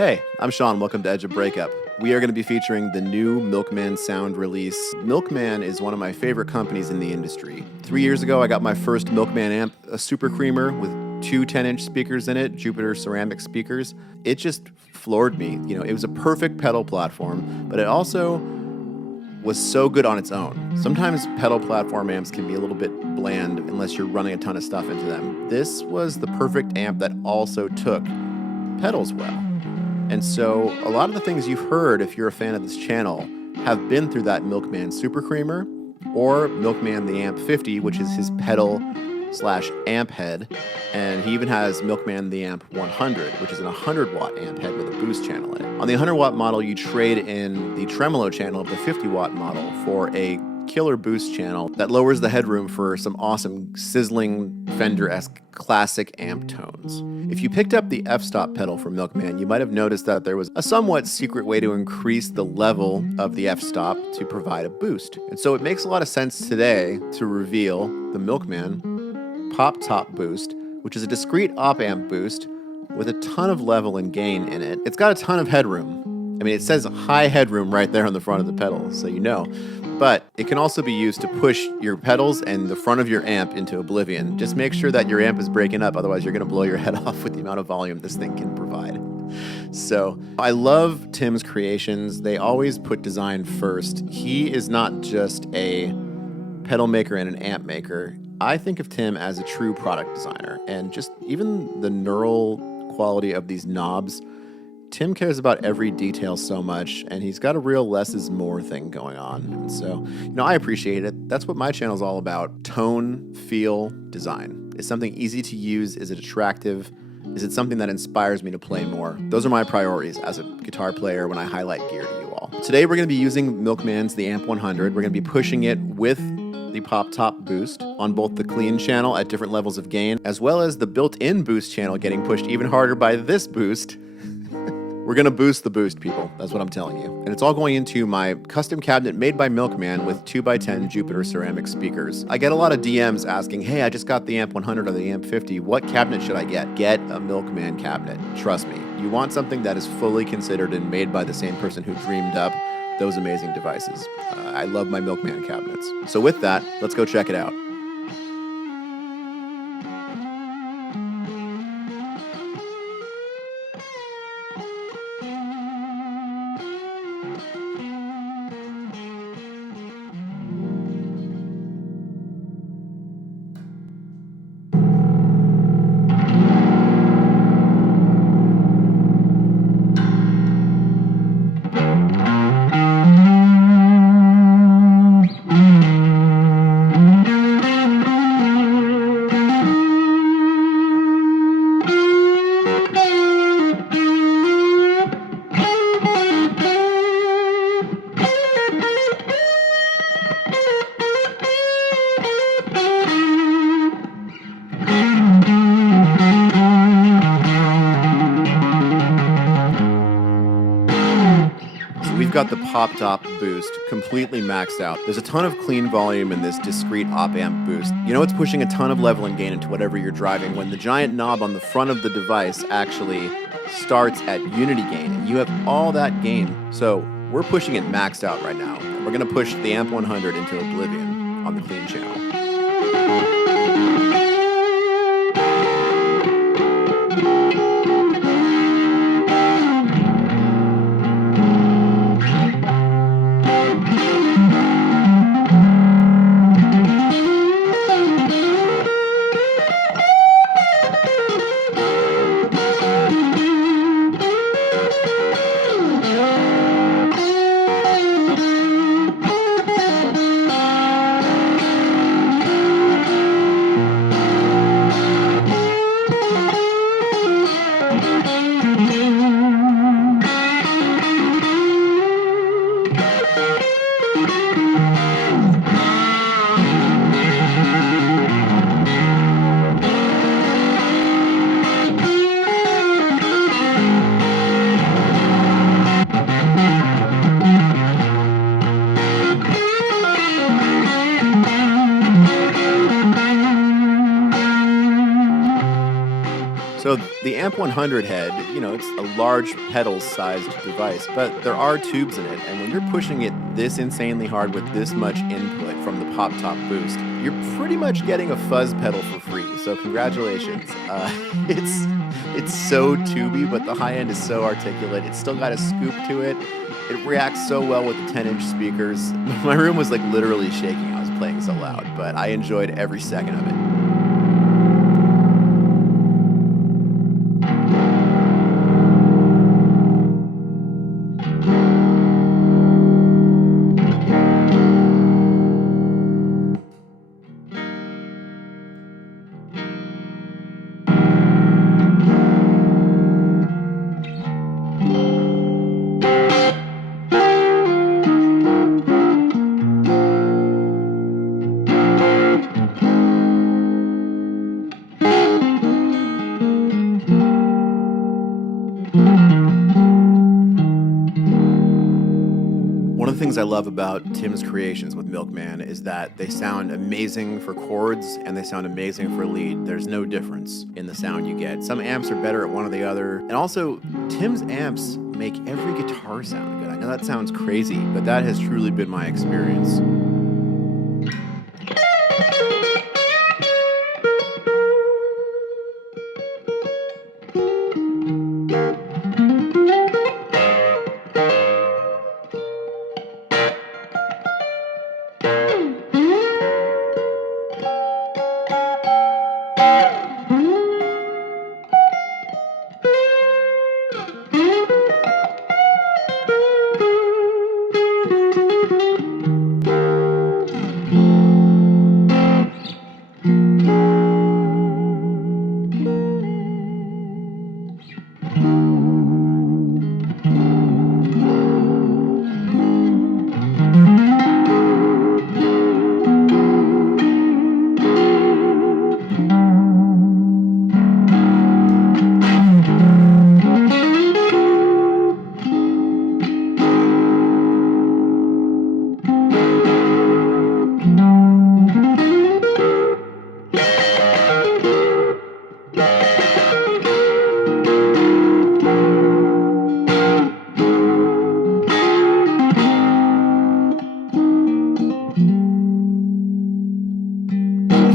Hey, I'm Sean. Welcome to Edge of Breakup. We are going to be featuring the new Milkman Sound release. Milkman is one of my favorite companies in the industry. 3 years ago, I got my first Milkman amp, a super creamer with two 10-inch speakers in it, Jupiter ceramic speakers. It just floored me. It was a perfect pedal platform, but it also was so good on its own. Sometimes pedal platform amps can be a little bit bland unless you're running a ton of stuff into them. This was the perfect amp that also took pedals well. And so a lot of the things you've heard, if you're a fan of this channel, have been through that Milkman Super Creamer or Milkman The Amp 50, which is his pedal/amp head. And he even has Milkman The Amp 100, which is an 100-watt amp head with a boost channel in it. On the 100-watt model, you trade in the tremolo channel of the 50-watt model for a killer boost channel that lowers the headroom for some awesome sizzling Fender-esque classic amp tones. If you picked up the f-stop pedal from Milkman, you might have noticed that there was a somewhat secret way to increase the level of the f-stop to provide a boost. And so it makes a lot of sense today to reveal the Milkman Pop Top Boost, which is a discrete op-amp boost with a ton of level and gain in it. It's got a ton of headroom. I mean, it says high headroom right there on the front of the pedal, so you know. But it can also be used to push your pedals and the front of your amp into oblivion. Just make sure that your amp is breaking up, otherwise you're going to blow your head off with the amount of volume this thing can provide. So I love Tim's creations. They always put design first. He is not just a pedal maker and an amp maker. I think of Tim as a true product designer, and just even the neural quality of these knobs. Tim cares about every detail so much, and he's got a real less is more thing going on. And so, I appreciate it. That's what my channel is all about. Tone, feel, design. Is something easy to use? Is it attractive? Is it something that inspires me to play more? Those are my priorities as a guitar player when I highlight gear to you all. Today we're going to be using Milkman's The Amp 100. We're going to be pushing it with the Pop Top Boost on both the clean channel at different levels of gain, as well as the built-in boost channel getting pushed even harder by this boost. We're going to boost the boost, people. That's what I'm telling you. And it's all going into my custom cabinet made by Milkman with 2x10 Jupiter ceramic speakers. I get a lot of DMs asking, hey, I just got the Amp 100 or the Amp 50. What cabinet should I get? Get a Milkman cabinet. Trust me. You want something that is fully considered and made by the same person who dreamed up those amazing devices. I love my Milkman cabinets. So with that, let's go check it out. We've got the Pop Top Boost completely maxed out. There's a ton of clean volume in this discrete op-amp boost. It's pushing a ton of level and gain into whatever you're driving when the giant knob on the front of the device actually starts at unity gain, and you have all that gain. So we're pushing it maxed out right now. We're going to push the Amp 100 into oblivion on the clean channel. So the Amp 100 head, it's a large pedal-sized device, but there are tubes in it, and when you're pushing it this insanely hard with this much input from the pop-top boost, you're pretty much getting a fuzz pedal for free, so congratulations. It's so tubey, but the high end is so articulate. It's still got a scoop to it. It reacts so well with the 10-inch speakers. My room was like literally shaking. I was playing so loud, but I enjoyed every second of it. Things I love about Tim's creations with Milkman is that they sound amazing for chords and they sound amazing for lead. There's no difference in the sound you get. Some amps are better at one or the other. And also, Tim's amps make every guitar sound good. I know that sounds crazy, but that has truly been my experience.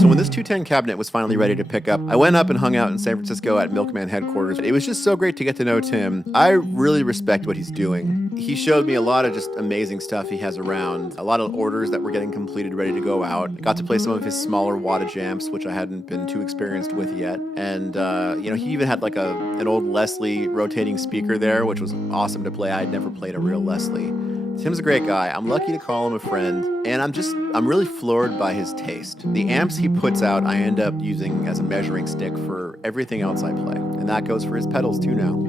So when this 210 cabinet was finally ready to pick up, I went up and hung out in San Francisco at Milkman headquarters. It was just so great to get to know Tim. I really respect what he's doing. He showed me a lot of just amazing stuff he has around, a lot of orders that were getting completed, ready to go out. I got to play some of his smaller wattage amps, which I hadn't been too experienced with yet. And, he even had like an old Leslie rotating speaker there, which was awesome to play. I had never played a real Leslie. Tim's a great guy. I'm lucky to call him a friend, and I'm really floored by his taste. The amps he puts out, I end up using as a measuring stick for everything else I play, and that goes for his pedals too now.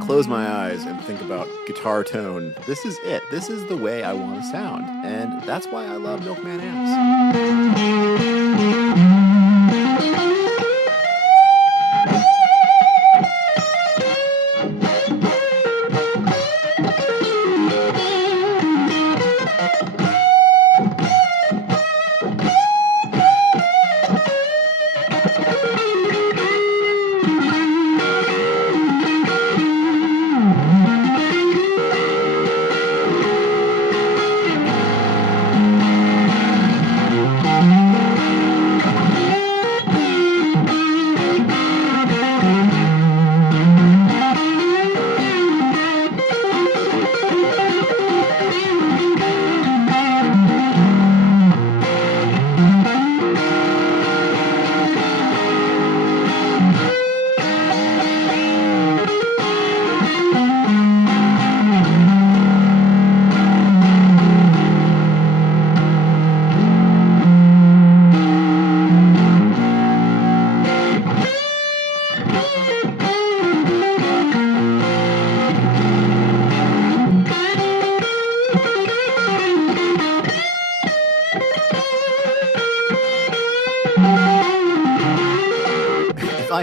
Close my eyes and think about guitar tone. This is it. This is the way I want to sound. And that's why I love Milkman amps.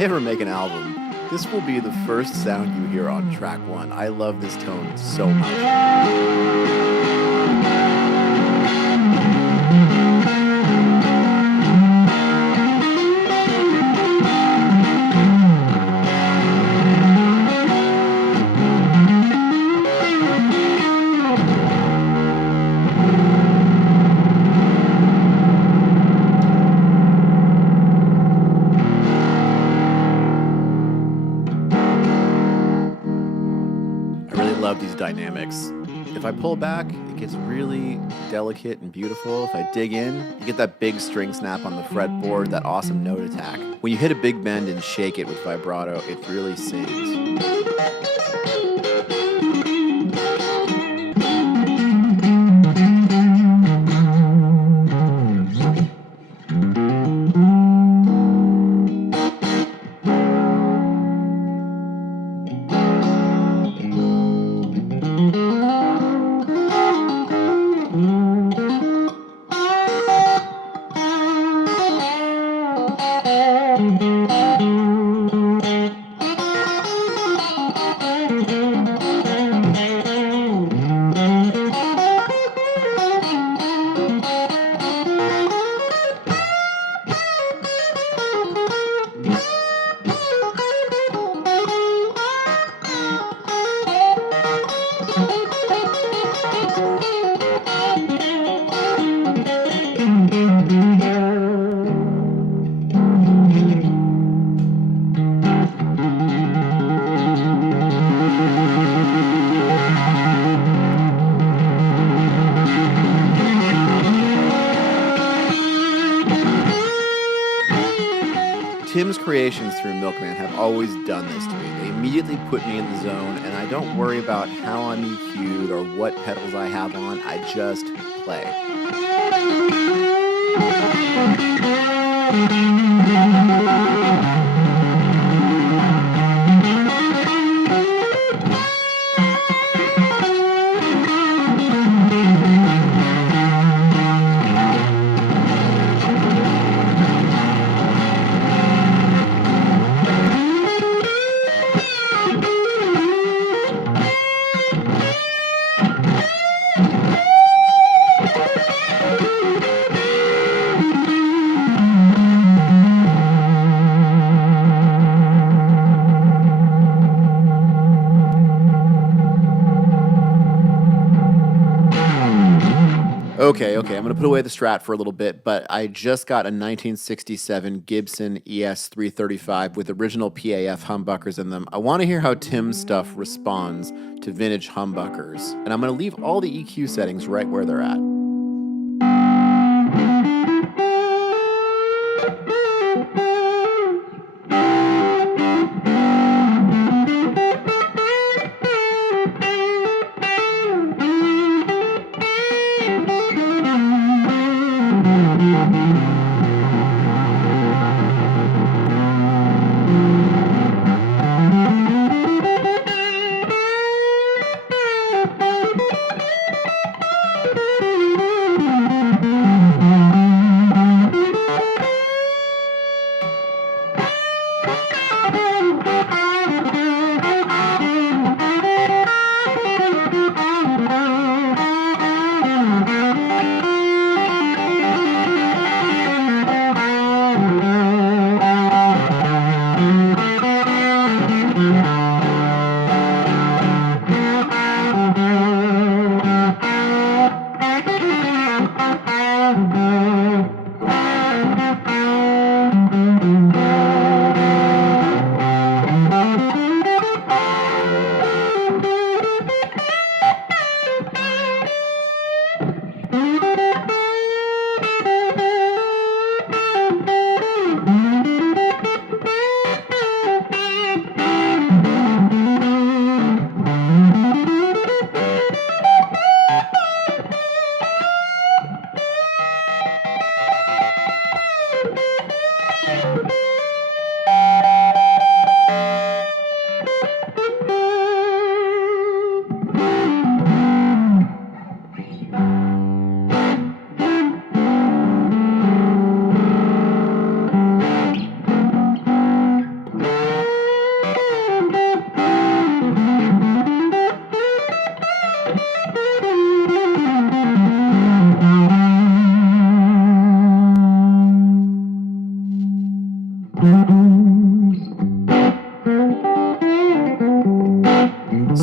ever make an album, this will be the first sound you hear on track 1. I love this tone so much. Love these dynamics. If I pull back, it gets really delicate and beautiful. If I dig in, you get that big string snap on the fretboard, that awesome note attack. When you hit a big bend and shake it with vibrato, it really sings. Tim's creations through Milkman have always done this to me. They immediately put me in the zone, and I don't worry about how I'm EQ'd or what pedals I have on. I just play. Okay, I'm going to put away the Strat for a little bit, but I just got a 1967 Gibson ES335 with original PAF humbuckers in them. I want to hear how Tim's stuff responds to vintage humbuckers, and I'm going to leave all the EQ settings right where they're at.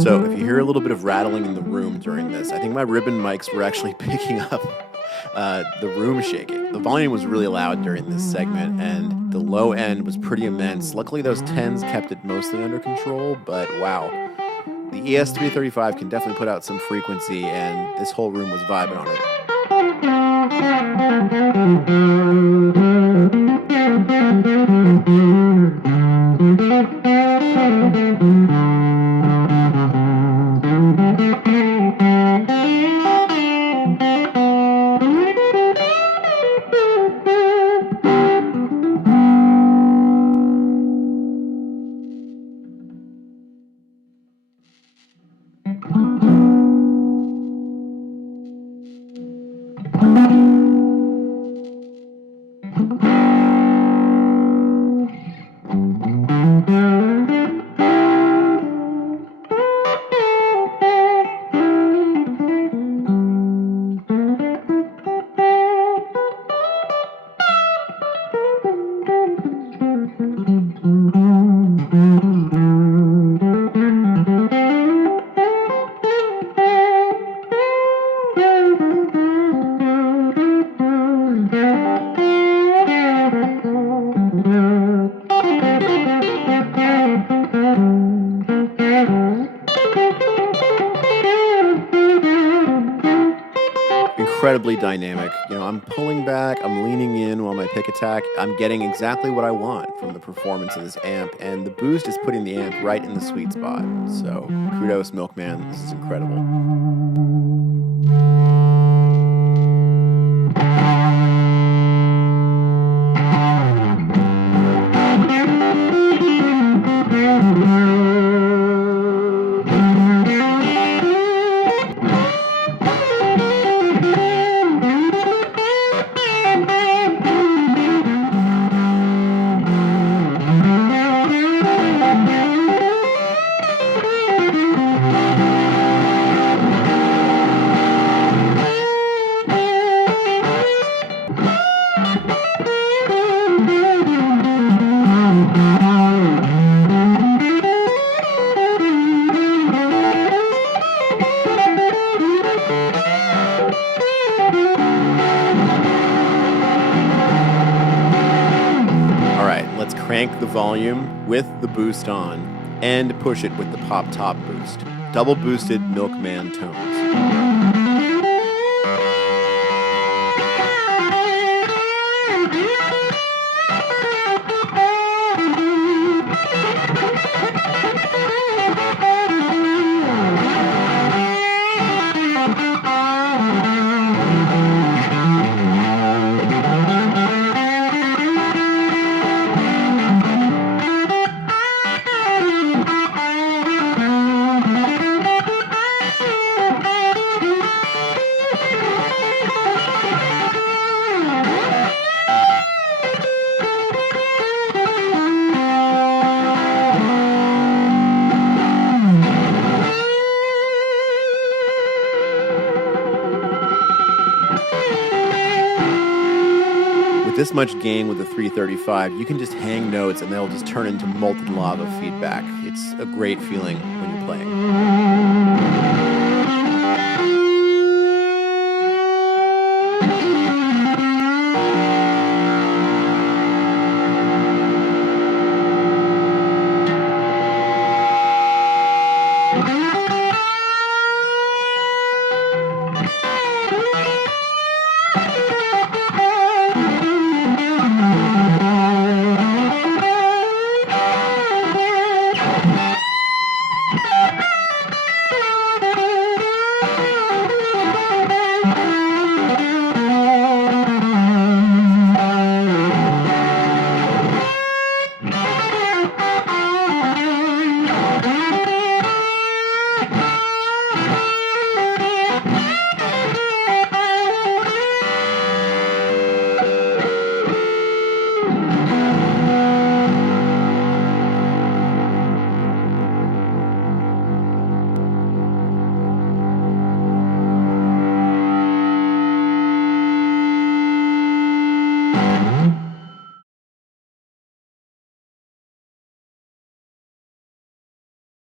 So if you hear a little bit of rattling in the room during this, I think my ribbon mics were actually picking up the room shaking. The volume was really loud during this segment, and the low end was pretty immense. Luckily, those 10s kept it mostly under control, but wow. The ES335 can definitely put out some frequency, and this whole room was vibing on it. Incredibly dynamic. You know, I'm pulling back, I'm leaning in while my pick attack. I'm getting exactly what I want from the performance of this amp, and the boost is putting the amp right in the sweet spot. So, kudos, Milkman. This is incredible. Crank the volume with the boost on and push it with the pop top boost. Double boosted Milkman tones. This much gain with the 335, you can just hang notes and they'll just turn into molten lava feedback. It's a great feeling when you're playing.